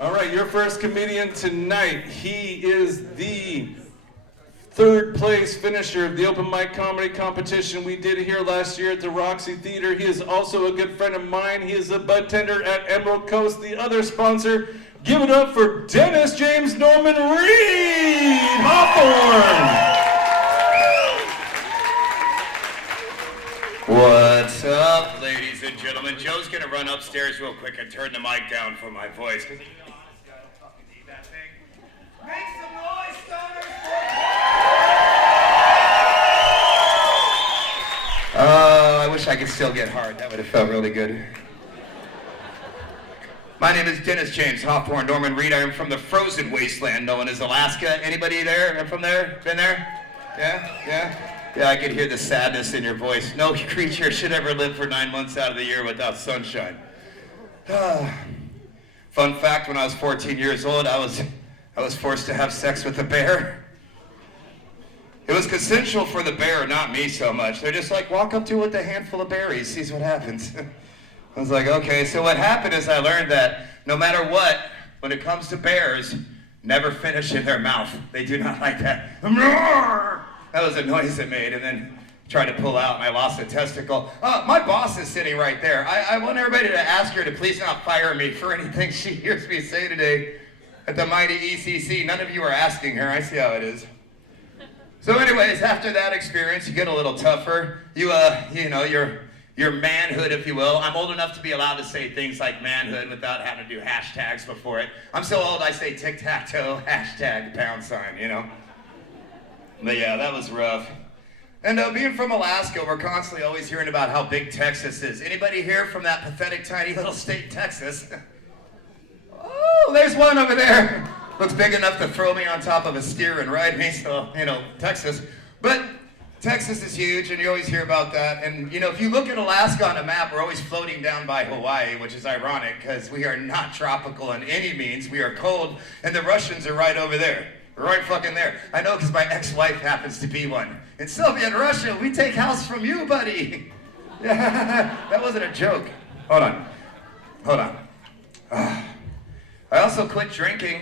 All right, your first comedian tonight. He is the third place finisher of the open mic comedy competition we did here last year at the Roxy Theater. He is also a good friend of mine. He is a bud tender at Emerald Coast, the other sponsor. Give it up for Dennis James Norman Reed Hawthorne. What's up, ladies and gentlemen? Joe's gonna run upstairs real quick and turn the mic down for my voice. Make some noise, stoners! Oh, I wish I could still get hard. That would have felt really good. My name is Dennis James Hawthorne Norman Reed. I am from the frozen wasteland known as Alaska. Anybody there? From there? Been there? Yeah? Yeah, I could hear the sadness in your voice. No creature should ever live for 9 months out of the year without sunshine. Fun fact, when I was 14 years old, I was forced to have sex with a bear. It was consensual for the bear, not me so much. They're just like, walk up to it with a handful of berries, sees what happens. I was like, okay, so what happened is I learned that no matter what, when it comes to bears, never finish in their mouth. They do not like that. That was a noise it made, and then tried to pull out, and I lost a testicle. My boss is sitting right there. I want everybody to ask her to please not fire me for anything she hears me say today at the mighty ECC. None of you are asking her. I see how it is. So anyways, after that experience, you get a little tougher. You know, your manhood, if you will. I'm old enough to be allowed to say things like manhood without having to do hashtags before it. I'm so old I say tic-tac-toe, hashtag, #, you know. But yeah, that was rough. And being from Alaska, we're constantly always hearing about how big Texas is. Anybody here from that pathetic, tiny little state, Texas? Oh, there's one over there. Looks big enough to throw me on top of a steer and ride me, so, you know, Texas. But Texas is huge, and you always hear about that. And, you know, if you look at Alaska on a map, we're always floating down by Hawaii, which is ironic, because we are not tropical in any means. We are cold, and the Russians are right over there. Right fucking there. I know because my ex-wife happens to be one. In Soviet Russia, we take house from you, buddy. That wasn't a joke. Hold on. I also quit drinking.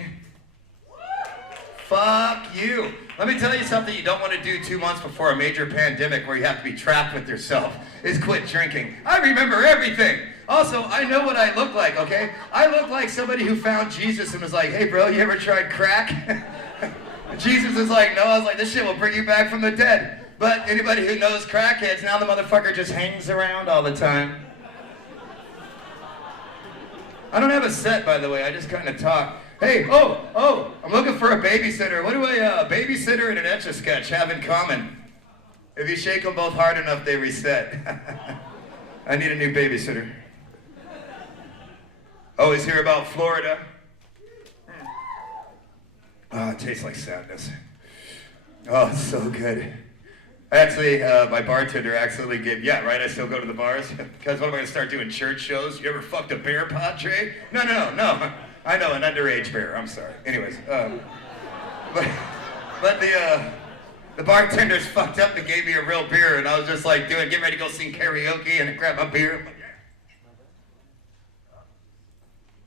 Fuck you. Let me tell you something you don't want to do 2 months before a major pandemic where you have to be trapped with yourself, is quit drinking. I remember everything. Also, I know what I look like, okay? I look like somebody who found Jesus and was like, hey bro, you ever tried crack? Jesus is like, no. I was like, this shit will bring you back from the dead. But anybody who knows crackheads, now the motherfucker just hangs around all the time. I don't have a set, by the way. I just kind of talk. Hey, I'm looking for a babysitter. What do a babysitter and an Etch-a-Sketch have in common? If you shake them both hard enough, they reset. I need a new babysitter. Always hear about Florida. Oh, it tastes like sadness. Oh, it's so good. Actually, my bartender accidentally gave, yeah, right, I still go to the bars. Because what am I going to start doing, church shows? You ever fucked a bear, Padre? No. I know, an underage bear, I'm sorry. Anyways, but the bartender's fucked up and gave me a real beer, and I was just like, getting ready to go sing karaoke, and I grabbed my beer. I'm like,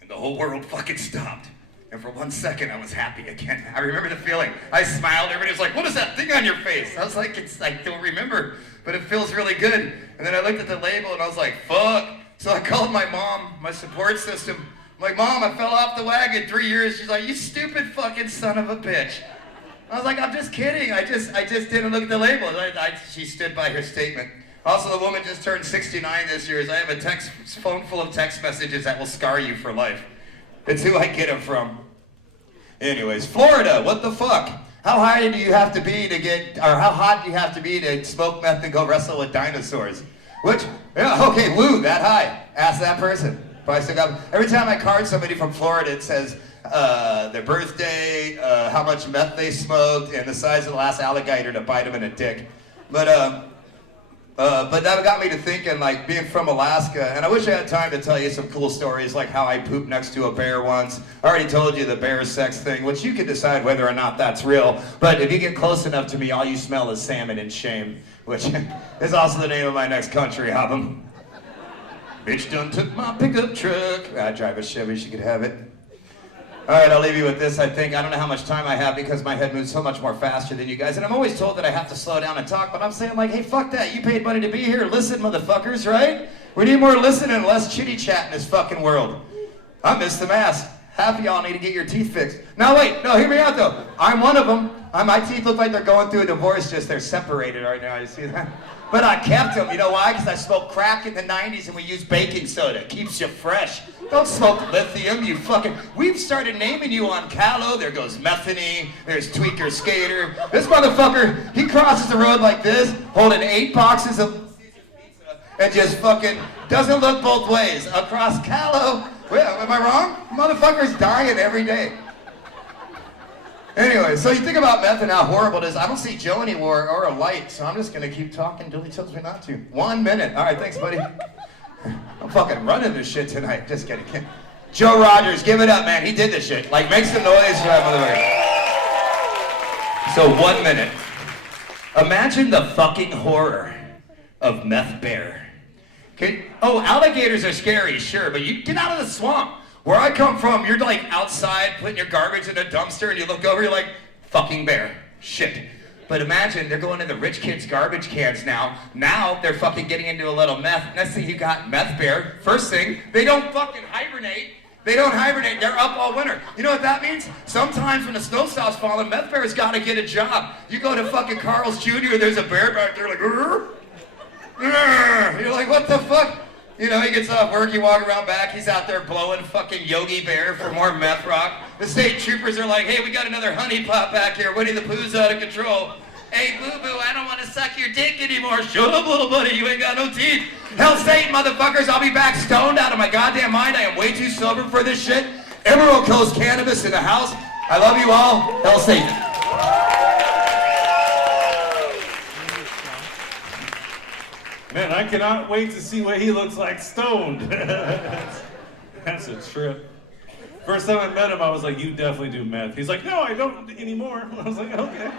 and the whole world fucking stopped. And for 1 second, I was happy again. I remember the feeling. I smiled. Everybody was like, what is that thing on your face? I was like, I don't remember, but it feels really good. And then I looked at the label, and I was like, fuck. So I called my mom, my support system. I'm like, Mom, I fell off the wagon 3 years. She's like, you stupid fucking son of a bitch. I was like, I'm just kidding. I just didn't look at the label. She stood by her statement. Also, the woman just turned 69 this year. So I have a phone full of text messages that will scar you for life. It's who I get them from. Anyways, Florida, what the fuck? How high do you have to be to get, or how hot do you have to be to smoke meth and go wrestle with dinosaurs? Okay, woo, that high. Ask that person. Every time I card somebody from Florida, it says their birthday, how much meth they smoked, and the size of the last alligator to bite them in a dick. But that got me to thinking, like, being from Alaska, and I wish I had time to tell you some cool stories, like how I pooped next to a bear once. I already told you the bear sex thing, which you can decide whether or not that's real. But if you get close enough to me, all you smell is salmon and shame, which is also the name of my next country album. Bitch done took my pickup truck. I drive a Chevy, she could have it. All right, I'll leave you with this. I don't know how much time I have because my head moves so much more faster than you guys. And I'm always told that I have to slow down and talk, but I'm saying like, hey, fuck that. You paid money to be here. Listen, motherfuckers, right? We need more listening and less chitty chat in this fucking world. I miss the mask. Half of y'all need to get your teeth fixed. Now wait, no, hear me out though. I'm one of them. My teeth look like they're going through a divorce, just they're separated right now, you see that? But I kept them, you know why? Because I smoked crack in the 90s and we used baking soda. It keeps you fresh. Don't smoke lithium, you fucking... We've started naming you on Callow. There goes Metheny, there's Tweaker Skater. This motherfucker, he crosses the road like this, holding 8 boxes of pizza and just fucking doesn't look both ways. Across Callow, well, am I wrong? Motherfucker's dying every day. Anyway, so you think about meth and how horrible it is. I don't see Joe anymore or a light, so I'm just gonna keep talking until he tells me not to. 1 minute. All right, thanks, buddy. I'm fucking running this shit tonight. Just kidding. Joe Rogers, give it up, man. He did this shit. Like, make some noise for that motherfucker. So 1 minute. Imagine the fucking horror of Meth Bear. Okay? Oh, alligators are scary, sure, but you get out of the swamp. Where I come from, you're like outside putting your garbage in a dumpster and you look over, you're like, fucking bear. Shit. But imagine they're going in the rich kids' garbage cans now. Now they're fucking getting into a little meth. Next thing you got Meth Bear. First thing, they don't fucking hibernate. They don't hibernate. They're up all winter. You know what that means? Sometimes when the snow stops falling, Meth Bear's got to get a job. You go to fucking Carl's Jr., there's a bear back there like, "Rrr, rrr." You're like, what the fuck? You know, he gets off work, you walk around back, he's out there blowing fucking Yogi Bear for more meth rock. The state troopers are like, hey, we got another honey pot back here. Winnie the Pooh's out of control. Hey, boo-boo, I don't want to suck your dick anymore. Shut up, little buddy, you ain't got no teeth. Hell Satan, motherfuckers, I'll be back stoned out of my goddamn mind. I am way too sober for this shit. Emerald Coast Cannabis in the house. I love you all. Hell Satan. Man, I cannot wait to see what he looks like stoned. That's a trip. First time I met him, I was like, you definitely do meth. He's like, no, I don't anymore. I was like, okay.